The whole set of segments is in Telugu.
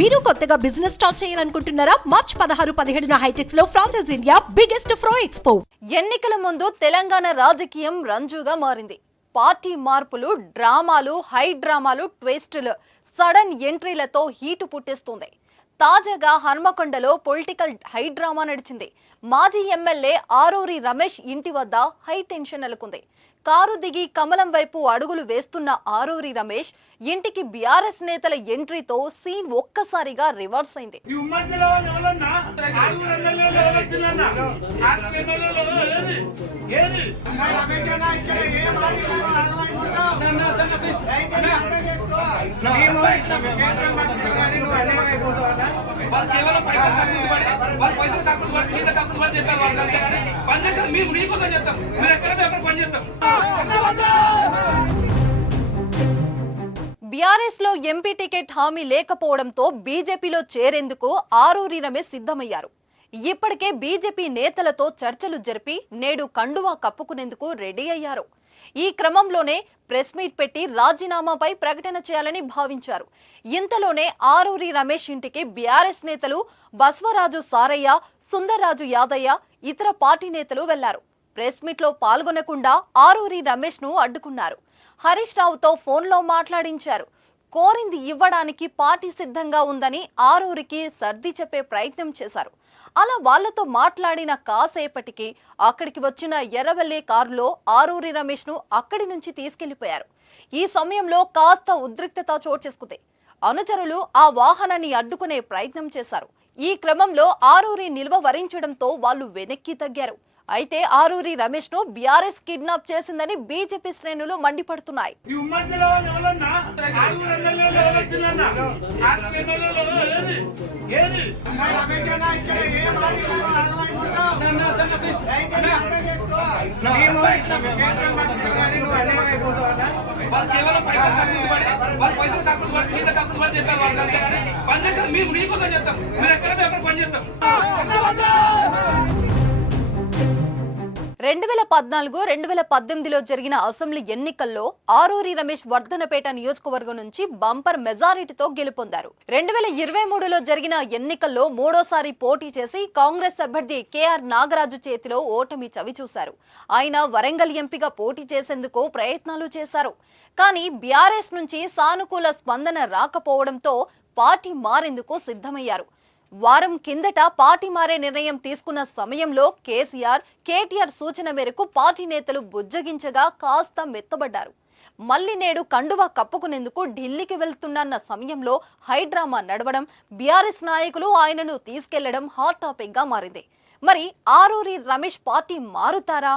మీరు కొత్తగా బిజినెస్ స్టార్ట్ చేయాలనుకుంటున్నారా? మార్చ్ 16-17 హైటెక్స్ లో ఫ్రాన్సెస్ ఇండియా బిగ్గెస్ట్ ఫ్రో ఎక్స్పో. ఎన్నికల ముందు తెలంగాణ రాజకీయం రంజుగా మారింది. పార్టీ మార్పులు, డ్రామాలు, హై డ్రామాలు, ట్విస్టులు, సడన్ ఎంట్రీలతో హీటు పుట్టిస్తుంది. తాజాగా హన్మకొండలో పొలిటికల్ హై డ్రామా నడిచింది. మాజీ ఎమ్మెల్యే ఆరూరి రమేష్ ఇంటి వద్ద హై టెన్షన్ నెలకొంది. కారు దిగి కమలం వైపు అడుగులు వేస్తున్న ఆరూరి రమేష్ ఇంటికి బీఆర్ఎస్ నేతల ఎంట్రీతో సీన్ ఒక్కసారిగా రివర్స్ అయింది. బీఆర్ఎస్ లో ఎంపీ టికెట్ హామీ లేకపోవడంతో బీజేపీలో చేరేందుకు ఆరూరి రమేష్ సిద్ధమయ్యారు. ఇప్పటికే బీజేపీ నేతలతో చర్చలు జరిపి నేడు కండువా కప్పుకునేందుకు రెడీ అయ్యారు. ఈ క్రమంలోనే ప్రెస్ మీట్ పెట్టి రాజీనామాపై ప్రకటన చేయాలని భావించారు. ఇంతలోనే ఆరూరి రమేష్ ఇంటికి బీఆర్ఎస్ నేతలు బస్వరాజు సారయ్య, సుందర్రాజు యాదయ్య, ఇతర పార్టీ నేతలు వెళ్లారు. ప్రెస్ మీట్ లో పాల్గొనకుండా ఆరూరి రమేష్ ను అడ్డుకున్నారు. హరీష్ రావుతో ఫోన్లో మాట్లాడించారు. కోరింది ఇవ్వడానికి పార్టీ సిద్ధంగా ఉందని ఆరూరికి సర్ది చెప్పే ప్రయత్నం చేశారు. అలా వాళ్లతో మాట్లాడిన కాసేపటికి అక్కడికి వచ్చిన ఎర్రవెల్లి కారులో ఆరూరి రమేష్ ను అక్కడి నుంచి తీసుకెళ్లిపోయారు. ఈ సమయంలో కాస్త ఉద్రిక్తత చోటు చేసుకుంది. అనుచరులు ఆ వాహనాన్ని అడ్డుకునే ప్రయత్నం చేశారు. ఈ క్రమంలో ఆరూరి నిల్వ వరించడంతో వాళ్ళు వెనక్కి తగ్గారు. అయితే ఆరూరి రమేష్ ను బీఆర్ఎస్ కిడ్నాప్ చేసిందని బీజేపీ శ్రేణులు మండిపడుతున్నాయి. రెండు 2014-2018లో జరిగిన అసెంబ్లీ ఎన్నికల్లో ఆరూరి రమేష్ వర్ధనపేట నియోజకవర్గం నుంచి బంపర్ మెజారిటీతో గెలుపొందారు. 2023లో జరిగిన ఎన్నికల్లో మూడోసారి పోటీ చేసి కాంగ్రెస్ అభ్యర్థి కేఆర్ నాగరాజు చేతిలో ఓటమి చవిచూశారు. ఆయన వరంగల్ ఎంపీగా పోటీ చేసేందుకు ప్రయత్నాలు చేశారు. కానీ బీఆర్ఎస్ నుంచి సానుకూల స్పందన రాకపోవడంతో పార్టీ మారేందుకు సిద్ధమయ్యారు. వారం కిందట పార్టీ మారే నిర్ణయం తీసుకున్న సమయంలో కేటీఆర్ సూచన మేరకు పార్టీ నేతలు బుజ్జగించగా కాస్త మెత్తబడ్డారు. మళ్లీ నేడు కండువా కప్పుకునేందుకు ఢిల్లీకి వెళ్తున్న సమయంలో హైడ్రామా నడవడం, బీఆర్ఎస్ నాయకులు ఆయనను తీసుకెళ్లడం హాట్ టాపిక్ గా మారింది. మరి ఆరూరి రమేష్ పార్టీ మారుతారా,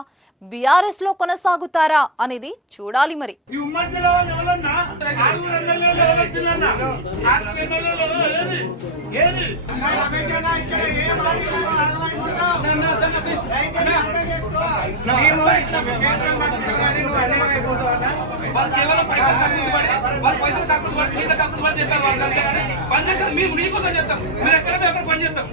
బీఆర్ఎస్ లో కొనసాగుతారా అనేది చూడాలి. మరి పనిచేస్తాం, మేము నీకోసం చెప్తాం, మీరు ఎక్కడ పని చేస్తాం.